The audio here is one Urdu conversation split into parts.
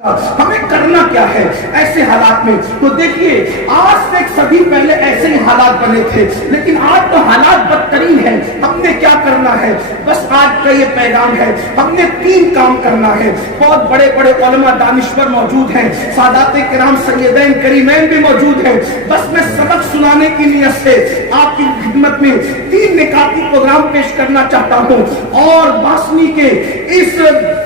ہمیں کرنا کیا ہے ایسے حالات میں؟ تو دیکھیے آج سے ایک صدی پہلے ایسے ہی حالات بنے تھے، لیکن آج تو حالات بدترین ہیں۔ ہم نے کیا کرنا ہے؟ بس آج کا یہ پیغام ہے، ہم نے 3 کام کرنا ہے۔ بہت بڑے بڑے علماء دانشور موجود ہیں، سادات کرام سیدین کریمین بھی موجود ہیں۔ بس میں سبق سنانے کی نیت سے آپ کی خدمت میں 3 نکاتی پروگرام پیش کرنا چاہتا ہوں، اور باسنی کے اس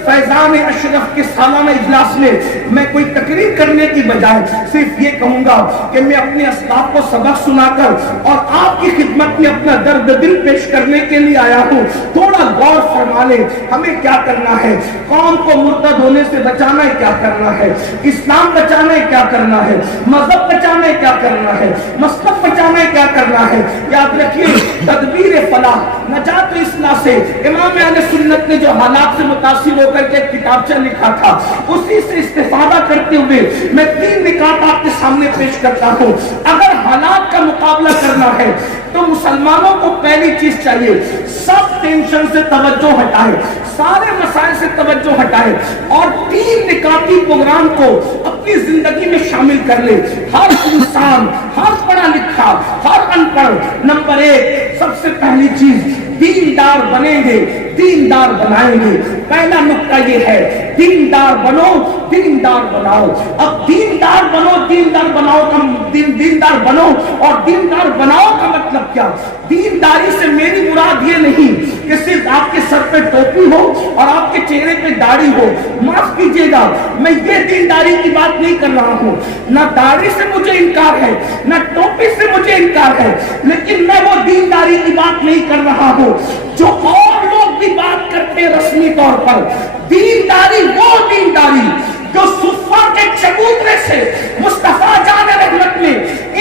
فیضان اشرف کے سالانہ اجلاس میں کوئی تقریر کرنے کی بجائے صرف یہ کہوں گا کہ میں اپنے اسباب کو سبق سنا کر اور آپ کی خدمت میں اپنا درد دل پیش کرنے کے لیے آیا ہوں۔ تھوڑا غور فرما لیں، ہمیں کیا کرنا ہے؟ قوم کو مرتد ہونے سے بچانا ہے، کیا کرنا ہے؟ اسلام بچانا ہے، کیا کرنا ہے؟ مذہب بچانا ہے، کیا کرنا ہے؟ مسلک بچانا ہے، کیا کرنا ہے؟ یاد رکھیے تدبیر فلاح نجات اصلاح سے امام اہل سنت نے جو حالات سے متاثر ہو کر کے کتابچہ لکھا تھا، اسی سے استفادہ کرتے ہوئے میں 3 نکات آپ کے سامنے پیش کرتا ہوں۔ اگر حالات کا مقابلہ کرنا ہے تو مسلمانوں کو پہلی چیز چاہیے، سب ٹینشن سے توجہ ہٹائے، سارے مسائل سے توجہ ہٹائے، اور 3 نکاتی پروگرام کو اپنی زندگی میں شامل کر لے۔ ہر انسان، ہر پڑھا لکھا، ہر ان پڑھ، نمبر 1 سب سے پہلی چیز دیندار بنیں گے، دیندار بنائیں گے۔ پہلا نقطہ یہ ہے، دیندار بنو، دیندار بناؤ۔ اب دیندار بنو، دیندار بناؤ کا دیندار بنو اور دیندار بناؤ کا مطلب کیا؟ دینداری سے میری مراد یہ نہیں کہ صرف آپ کے سر پہ ٹوپی ہو اور آپ کے چہرے پہ داڑھی ہو۔ معاف کیجیے گا، میں یہ دینداری کی بات نہیں کر رہا ہوں۔ نہ داڑھی سے مجھے انکار ہے، نہ ٹوپی سے مجھے انکار ہے، لیکن میں وہ دینداری کی بات نہیں کر رہا ہوں جو اور لوگ بھی بات کرتے ہیں رسمی طور پر۔ دینداری وہ دینداری جو صفہ کے چبوترے سے مصطفیٰ جان رحمت نے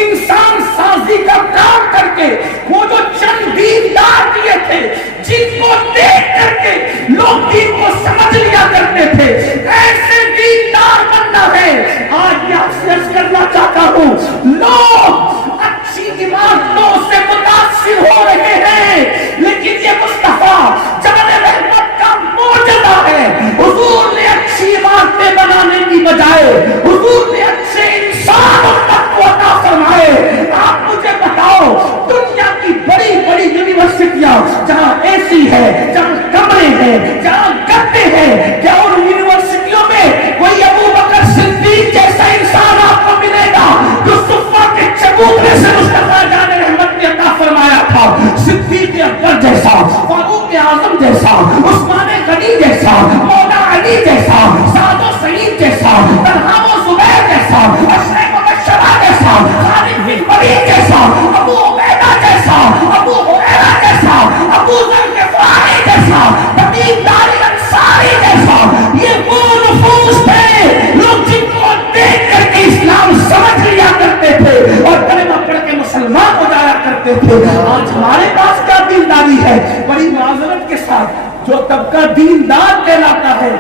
انسان سازی کا کام کر کے وہ جو چند دیندار کیے تھے، جن کو دیکھ کر کے لوگ دین کو سمجھ لیا کرتے تھے، ایسے دیندار بننا ہے۔ آج میں آپ سے عرض کرنا چاہتا ہوں، لوگ اچھی عمارتوں سے متاثر ہو رہے ہیں، لیکن یہ مصطفیٰ جان رحمت کا معجزہ ہے۔ حضور نے اچھی عمارتیں بنانے کی بجائے حضور نے اچھے انسان امت کو عطا فرمائے۔ آپ مجھے بتاؤ، دنیا کی بڑی بڑی یونیورسٹیاں جہاں اے سی ہے، جہاں کمرے ہیں، جہاں گدے ہیں، کیا ان یونیورسٹیوں میں کوئی ابو بکر صدیق جیسا انسان آپ کو ملے گا جو صفہ کے چبوترے سے مصطفیٰ جان رحمت نے عطا فرمایا تھا؟ صدیق اکبر جیسا، فاروق اعظم جیسا، عثمان غنی جیسا، مولا علی جیسا، سعد و سعید جیسا، طلحہ و زبیر جیسا، عشرہ مبشرہ جیسا، خالد بن ولید جیسا، ابو عبیدہ جیسا، ابو ہریرہ جیسا، ابو ذر غفاری جیسا، دیندار انصاری جیسا، یہ وہ نفوس تھے لوگ جن کو دیکھ کر کے اسلام سمجھ لیا کرتے تھے اور کلمہ پڑھ کے مسلمان ہو جایا کرتے تھے۔ آج ہمارے پاس کیا دینداری ہے؟ بڑی معذرت کے ساتھ جو طبقہ دیندار کہلاتا ہے،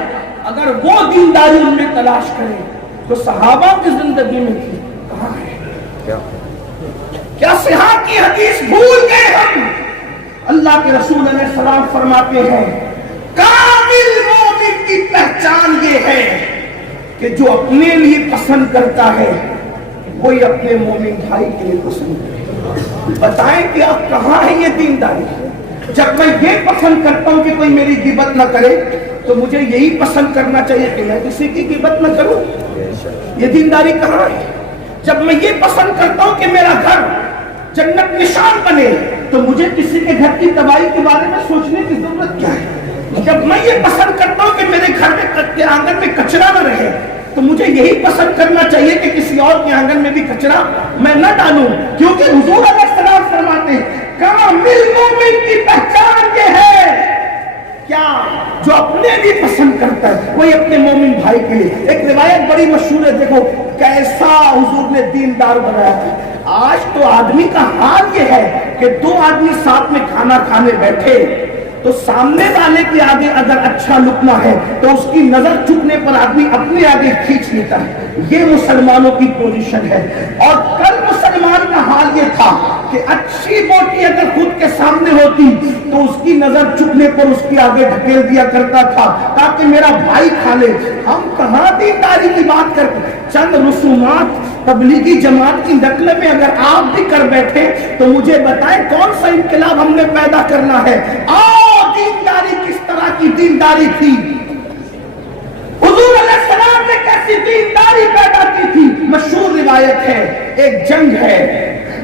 اگر وہ دینداری ان میں تلاش کرے تو صحابہ کی زندگی میں تھی، کہاں ہے؟ کیا صحابہ کی حدیث بھول گئے ہم؟ اللہ کے رسول علیہ السلام فرماتے ہیں، کامل مومن کی پہچان یہ ہے کہ جو اپنے لیے پسند کرتا ہے وہی اپنے مومن بھائی کے لیے پسند کرے۔ بتائیں کہ آپ کہاں ہے یہ دینداری؟ جب میں یہ پسند کرتا ہوں کہ کوئی میری غیبت نہ کرے تو مجھے یہی پسند کرنا چاہیے کہ میں کسی کی غیبت نہ کروں۔ یہ دینداری کہاں ہے؟ جب میں یہ پسند کرتا ہوں کہ میرا گھر جنت نشان بنے تو مجھے کسی کے گھر کی تباہی کے بارے میں سوچنے کی ضرورت کیا ہے؟ جب میں یہ پسند کرتا ہوں کہ میرے گھر میں آنگن میں کچرا نہ رہے تو مجھے یہی پسند کرنا چاہیے کہ کسی اور کے آنگن میں بھی کچرا میں نہ ڈالوں، کیونکہ حضور علیہ السلام فرماتے ہیں کامل مومن کی پہچان یہ ہے کیا؟ جو اپنے لیے پسند کرتا ہے وہی اپنے مومن بھائی کے لیے۔ ایک روایت بڑی مشہور ہے، دیکھو کیسا حضور نے دیندار بنایا تھا۔ آج تو آدمی کا حال یہ ہے کہ 2 آدمی ساتھ میں کھانا کھانے بیٹھے تو سامنے والے کے آگے اگر اچھا لقمہ ہے تو اس کی نظر چکنے پر آدمی اپنے آگے کھینچ لیتا ہے۔ یہ مسلمانوں کی پوزیشن ہے، اور کل مسلمان کا حال یہ تھا کہ اچھی بوٹی اگر خود کے سامنے ہوتی تو اس کی نظر چکنے پر اس کی آگے ڈھکیل دیا کرتا تھا تاکہ میرا بھائی کھا لے. ہم کہاں دینداری کی بات کرتے, چند رسومات تبلیغی جماعت کی نقل میں اگر آپ بھی کر بیٹھے تو مجھے بتائیں کون سا انقلاب ہم نے پیدا کرنا ہے. دینداری کس طرح کی دینداری تھی, حضور علیہ السلام نے کیسی دینداری پیدا کی تھی. مشہور روایت ہے, ایک جنگ ہے,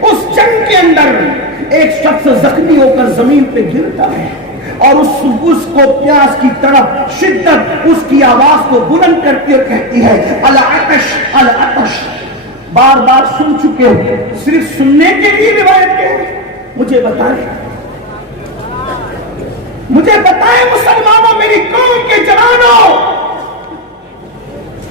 اس جنگ کے اندر ایک شخص زخمی ہو کر زمین پہ گرتا ہے اور اس کو پیاس کی تڑپ شدت اس کی آواز کو بلند کرتی اور کہتی ہے العطش العطش. بار بار سن چکے ہو, صرف سننے کے لیے روایت ہے. مجھے بتائیں مسلمانوں, میری قوم کے جوانوں,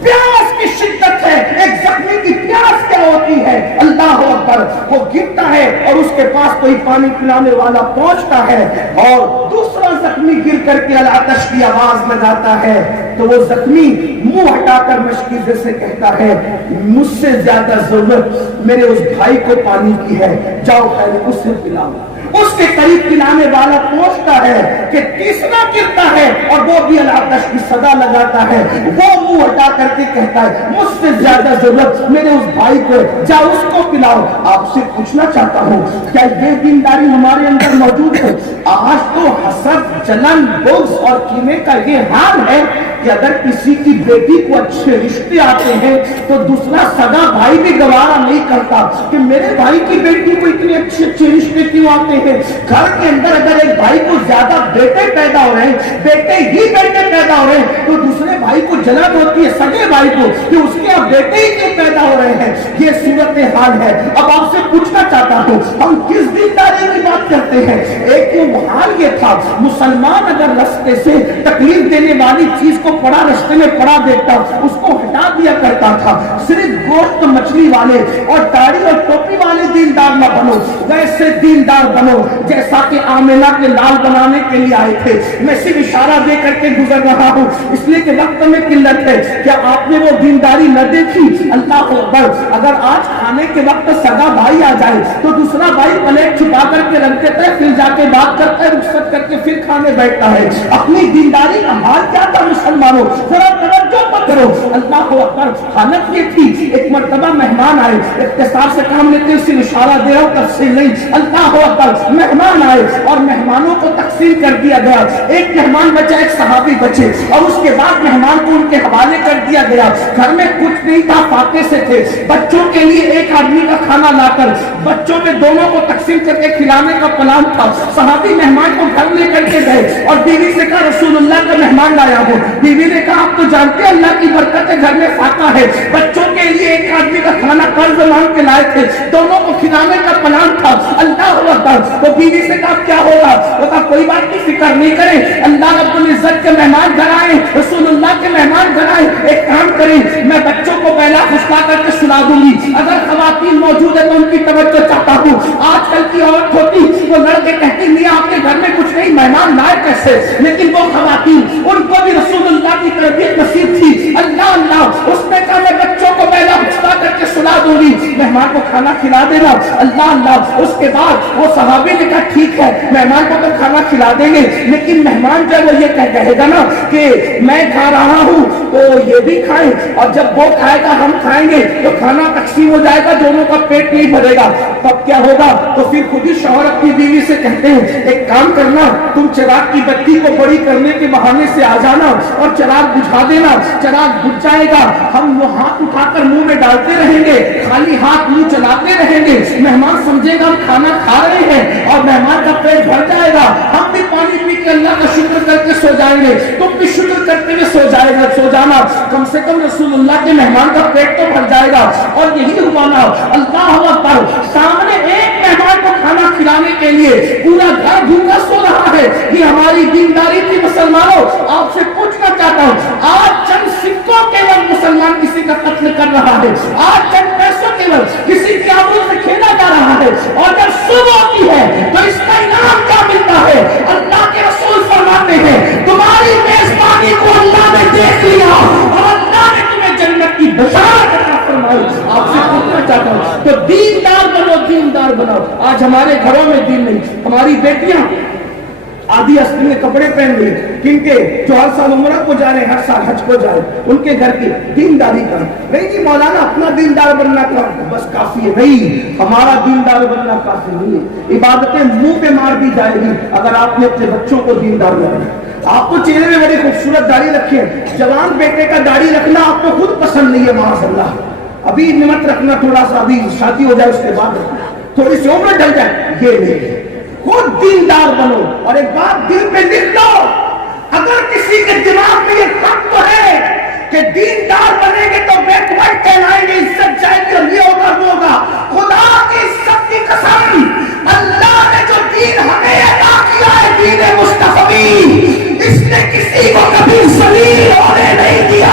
پیاس کی شدت ہے, ایک زخمی کی پیاس کیا ہوتی ہے. اللہ اکبر, وہ گرتا ہے اور اس کے پاس کوئی پانی پلانے والا پہنچتا ہے اور دوسرا زخمی گر کر کے العطش کی آواز لگاتا ہے تو وہ زخمی منہ ہٹا کر مشکل سے کہتا ہے مجھ سے زیادہ ضرورت میرے اس بھائی کو پانی کی ہے, جاؤ پہلے اس سے پلاؤ. اس کے قریب پلانے والا پہنچتا ہے کہ تیسرا گرتا ہے اور وہ بھی العطش کی صدا لگاتا ہے. وہ منہ ہٹا کر کے کہتا ہے مجھ سے زیادہ ضرورت میرے اس بھائی کو, جاؤ اس کو پلاؤ. آپ سے پوچھنا چاہتا ہوں کیا یہ دینداری ہمارے اندر موجود ہے؟ آج تو حسد, جلن, بغض اور کینے کا یہ حال ہے کہ اگر کسی کی بیٹی کو اچھے رشتے آتے ہیں تو دوسرا سگا بھائی بھی گوارا نہیں کرتا کہ میرے بھائی کی بیٹی کو اتنے اچھے رشتے کیوں آتے ہیں. گھر کے اندر اگر ایک بھائی کو زیادہ بیٹے پیدا ہو رہے ہیں, بیٹے پیدا ہو رہے ہیں تو دوسرے بھائی کو جلن ہوتی ہے سگے بھائی کو کہ اس کے اب بیٹے ہی کیوں پیدا ہو رہے ہیں. یہ صورت حال ہے. اب آپ سے پوچھنا چاہتا ہوں ہم کس دینداری کی بات کرتے ہیں؟ ایک وہ حال یہ تھا, مسلمان اگر رستے سے تکلیف دینے والی چیز کو پڑا رستے میں پڑا دیتا اس کو ہٹا دیا کرتا تھا. صرف گوشت مچھلی والے اور داڑھی اور ٹوپی والے دیندار نہ بنو, ویسے دیندار بنو جیسا کہ آمنہ کے لال بنانے کے لیے آئے تھے. میں صرف اشارہ دے کر کے گزر رہا ہوں اس لیے کہ وقت میں قلت ہے. کیا آپ نے وہ دینداری نہ دیکھی؟ اللہ اکبر, اگر آج کھانے کے وقت سگا بھائی آ جائے تو دوسرا بھائی پلیٹ چھپا کر کے رکھ دیتا ہے, پھر جا کے بات کرتا ہے, رخصت کر کے پھر کھانے بیٹھتا ہے. اپنی دینداری کا حال کیا تھا مسلمانوں, ذرا توجہ مت کرو. اللہ اکبر, حالت یہ تھی ایک مرتبہ مہمان آئے, اختصار سے کام لیتے ہیں, صرف اشارہ دے رہا ہوں تفصیل نہیں. اللہ اکبر, مہمان آئے اور مہمانوں کو تقسیم کر دیا گیا. ایک مہمان بچا, ایک صحابی بچے, اور اس کے بعد مہمان کو ان کے حوالے کر دیا گیا. گھر میں کچھ نہیں تھا, فاقے سے تھے. بچوں کے لیے ایک آدمی کا کھانا لا کر بچوں میں دونوں کو تقسیم کر کے کھلانے کا پلان تھا. صحابی مہمان کو گھر لے کر کے گئے اور بیوی سے کہا رسول اللہ کا مہمان لایا ہوں. بیوی نے کہا آپ تو جانتے ہیں اللہ کی برکت ہے, گھر میں فاقہ ہے. بچوں کے لیے ایک آدمی کا کھانا قرض مانگ کے لائے تھے, دونوں کو کھلانے کا پلان تھا. اللہ اکبر, تو بیوی سے کہا کیا ہوگا؟ وہ کہا کوئی بات کی فکر نہیں کریں, اللہ رب العزت کے مہمان گھر آئے, رسول اللہ کے مہمان گھر آئے, ایک کام کریں میں بچوں کو پہلا پھسلا کر کے سلا دوں گی. اگر خواتین موجود ہے تو ان کی توجہ چاہتا ہوں. آج کل کی عورت ہوتی وہ لڑکے کہتی نہیں آپ کے گھر میں کچھ نہیں, مہمان لائے کیسے؟ لیکن وہ خواتین ان کو بھی رسول اللہ کی تربیت نصیب تھی. اللہ اللہ, اس نے کہا میں بچوں کو پہلا پھسلا کر کے سلا دوں گی, مہمان کو کھانا کھلا دینا. اللہ اللہ, اس کے بعد وہ صحابی نے کہا ٹھیک ہے مہمان کو تو کھانا کھلا دیں گے, لیکن مہمان جب وہ یہ کہے گا نا کہ میں کھا رہا ہوں تو یہ بھی کھائیں, اور جب وہ کھائے گا ہم کھائیں گے تو کھانا تقسیم ہو جائے گا, دونوں کا پیٹ نہیں بھرے گا. تب کیا ہوگا؟ تو پھر خود ہی شوہر اپنی بیوی سے کہتے ہیں ایک کام کرنا, تم چراغ کی بتی کو بڑی کرنے کے بہانے سے آ جانا اور چراغ بجھا دینا. چراغ بجھ جائے گا, ہم وہ ہاتھ اٹھا کر منہ میں ڈالتے رہیں گے, خالی ہاتھ منہ چلاتے رہیں گے. مہمان سمجھے گا ہم کھانا کھا رہے ہیں اور مہمان کا پیٹ بھر جائے گا. ہم بھی پانی پی کے اللہ کا شکر کر کے سو جائیں گے, تم بھی شکر کرتے ہوئے سو جانا. کم سے کم رسول اللہ کے مہمان کا پیٹ تو بھر جائے گا. اور یہی ہوا نا. اللہ اکبر, سامنے ایک مہمان کو کھانا کھلانے کے لیے پورا گھر بھوکا سو رہا ہے. یہ ہماری دینداری تھی مسلمانوں. آپ سے پوچھنا چاہتا ہوں آج چند سکوں کے وقت مسلمان کسی کا قتل کر رہا ہے, آج چند پیسوں کے وقت کسی کی آبرو سے کھیلا جا رہا ہے, اور جب صبح ہوتی ہے تو اس کا انعام کیا ملتا ہے؟ اللہ کے رسول فرماتے ہیں تمہاری میزبانی کو اللہ نے دیکھ لیا اور اللہ نے تمہیں جنت کی بشارت عطا فرمائی. آپ سے پوچھنا چاہتا ہوں تو دیندار بنو, دیندار بناؤ. آج ہمارے گھروں میں دین نہیں. ہماری بیٹیاں آدھی اصلی میں کپڑے پہن رہی کن کے جو ہر سال عمرہ کو جا رہے ہیں, ہر سال حج کو جا رہے ہیں, ان کے گھر کی دینداری کا نہیں جی مولانا اپنا دیندار بننا کا بس کافی ہے. نہیں, ہمارا دیندار بننا کافی نہیں ہے. عبادتیں منہ پہ مار دی جائے گی اگر آپ نے اپنے بچوں کو دیندار بنایا. آپ کو چہرے میں بڑی خوبصورت داڑھی رکھی ہے, جوان بیٹے کا داڑھی رکھنا آپ کو خود پسند نہیں ہے معاذ اللہ. ابھی نمت رکھنا, تھوڑا سا ابھی شادی ہو جائے اس کے بعد رکھنا, تھوڑی سی عمر ڈل جائے, یہ نہیں. خود دیندار بنو. اور ایک بات دل پہ لکھ لو, اگر کسی کے دماغ میں یہ خط تو ہے کہ دیندار بنے گے تو بیکورڈ کہلائیں گے, عزت جائے گی اور یہ ہوگا وہ ہوگا, خدا کی عزت کی قسم, اللہ نے جو دین ہمیں عطا کیا ہے دین مصطفی, اس نے کسی کو کبھی ذلیل ہونے نہیں دیا,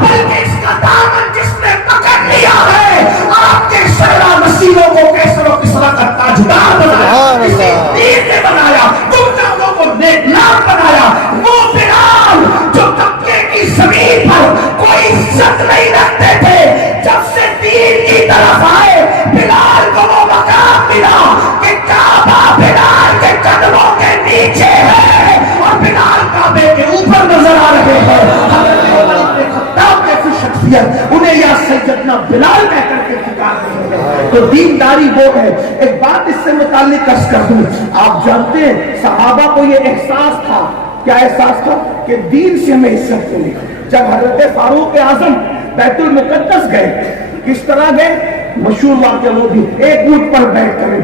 بلکہ اس کا دامن جس نے پکڑ لیا ہے آپ کے شرع نصیبوں کو کیسر و کسرا کا تاجدار بنایا, اسی دین نے بنایا, گمراہوں کو نیکلام بنایا. وہ بلال جو مکے کی زمین پر کوئی عزت نہیں رکھتے تھے, جب سے دین کی طرف آئے بلال کو وہ مقام ملا کہ کعبہ بلال کے قدموں کے نیچے ہے اور بلال کعبے کے اوپر نظر آ رہے ہیں. حضرت عمر بن خطاب جیسی شخصیت انہیں یا سیدنا بلال کہہ کر کے پکار رہے ہیں. تو دینداری وہ ہے. ایک بات اس سے متعلق عرض کر دوں, آپ جانتے ہیں صحابہ کو یہ احساس تھا, کیا احساس تھا کہ دین سے ہمیں عزت ملی. جب حضرت فاروق اعظم بیت المقدس گئے, کس طرح گئے مشہور واقعہ وہ بھی, ایک اونٹ پر بیٹھ کر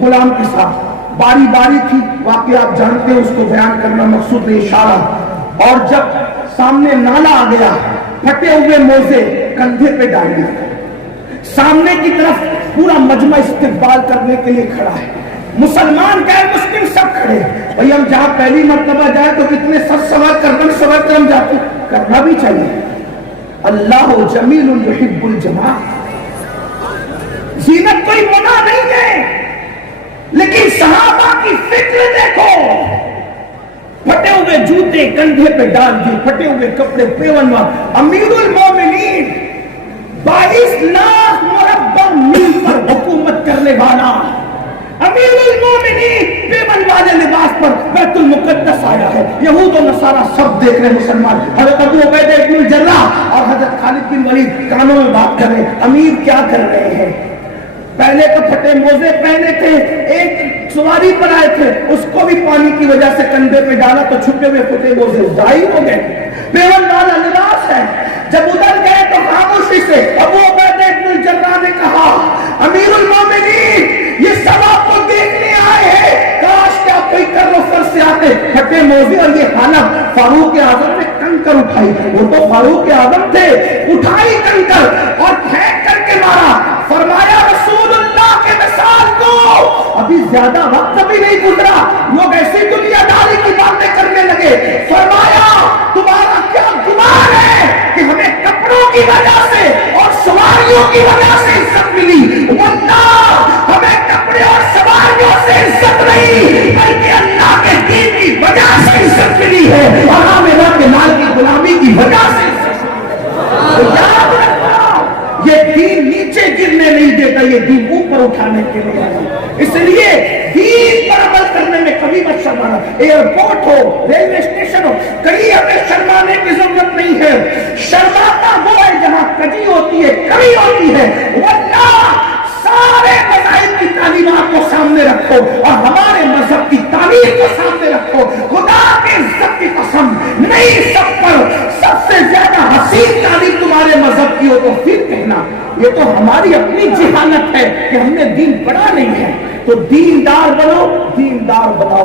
غلام کے ساتھ, باری باری تھی, واقعہ آپ جانتے ہیں, اس کو بیان کرنا مقصود ہے اشارہ. اور جب سامنے نالا آ گیا, پھٹے ہوئے موزے کندھے پہ ڈال دیا, سامنے کی طرف پورا مجمع استقبال کرنے کے لیے کھڑا ہے. مسلمان غیر مسلم سب کھڑے. بھئی ہم جہاں پہلی مرتبہ جائیں تو کتنے سر سوار کر ہم جاتے, کرنا بھی چاہیے. اللہ جمیل یحب الجمال, زینت کوئی منع نہیں ہے, لیکن صحابہ کی فکر دیکھو, پھٹے ہوئے جوتے کندھے پہ ڈال دیے, پھٹے ہوئے کپڑے پیونوا, امیر المومنین 22 لاکھ مربع میل پر حکومت کرنے والا امیر المومنین پیون والے لباس پر بیت المقدس آیا ہے. یہود و نصارہ سب دیکھ رہے مسلمان. حضرت ابو عبیدہ ابن الجراح اور حضرت خالد بن ولید کانوں میں بات کر رہے, امیر کیا کر رہے ہیں. پہلے تو پھٹے موزے پہنے تھے, ایک سواری پر آئے تھے, اس کو بھی پانی کی وجہ سے کندھے پہ ڈالا تو چھپے ہوئے پھٹے موزے ضائع ہو گئے. پیون والا لباس ہے. جب ادھر گئے تو خاموشی سے ابو عبیدہ ابن الجراح نے کہا, امیر المومنین یہ سب آپ کو دیکھنے آئے ہیں, کاش کیا کوئی کر و فر سے آتے. پھٹے موزے اور یہ حالت. فاروق اعظم نے کنکر اٹھائی, وہ تو فاروق اعظم تھے, اٹھائی کنکر اور پھینک کر کے مارا. فرمایا رسول اللہ کے مثال کو, ابھی زیادہ وقت بھی نہیں گزرا, لوگ ایسی دنیا داری کی باتیں کرنے لگے. فرمایا تمہارا کیا گمان ہے کہ ہمیں کپڑوں کی وجہ سے اور سواریوں کی وجہ سے عزت ملی؟ واللہ ہمیں کپڑے اور سواریوں سے عزت نہیں, بلکہ اللہ کے دین کی وجہ سے عزت ملی ہے, اور ہمیں اللہ کے مال کی غلامی کی وجہ سے عزت ملی ہے. یاد رکھنا, یہ دین نیچے گرنے نہیں دیتا, یہ دین اوپر اٹھانے کے لیے. اس لیے دین پر عمل کرنے میں کبھی مت شرمانا. ایئرپورٹ ہو, ریلوے اسٹیشن ہو, کہیں ہمیں شرمانے کی ضرورت نہیں ہے. شرماتا وہ ہے جہاں کجی ہوتی ہے, کمی ہوتی ہے. واللہ سارے مذاہب کی تعلیمات کو سامنے رکھو اور ہمارے مذہب کی تعلیم کو سامنے رکھو. خدا کی عزت کی قسم, نہیں سب پر سب سے زیادہ حسین تعلیم تمہارے مذہب کی ہو تو پھر کہنا یہ تو ہماری اپنی جہالت ہے کہ ہم نے دین پڑھا نہیں ہے. تو دیندار بنو, دیندار بناؤ.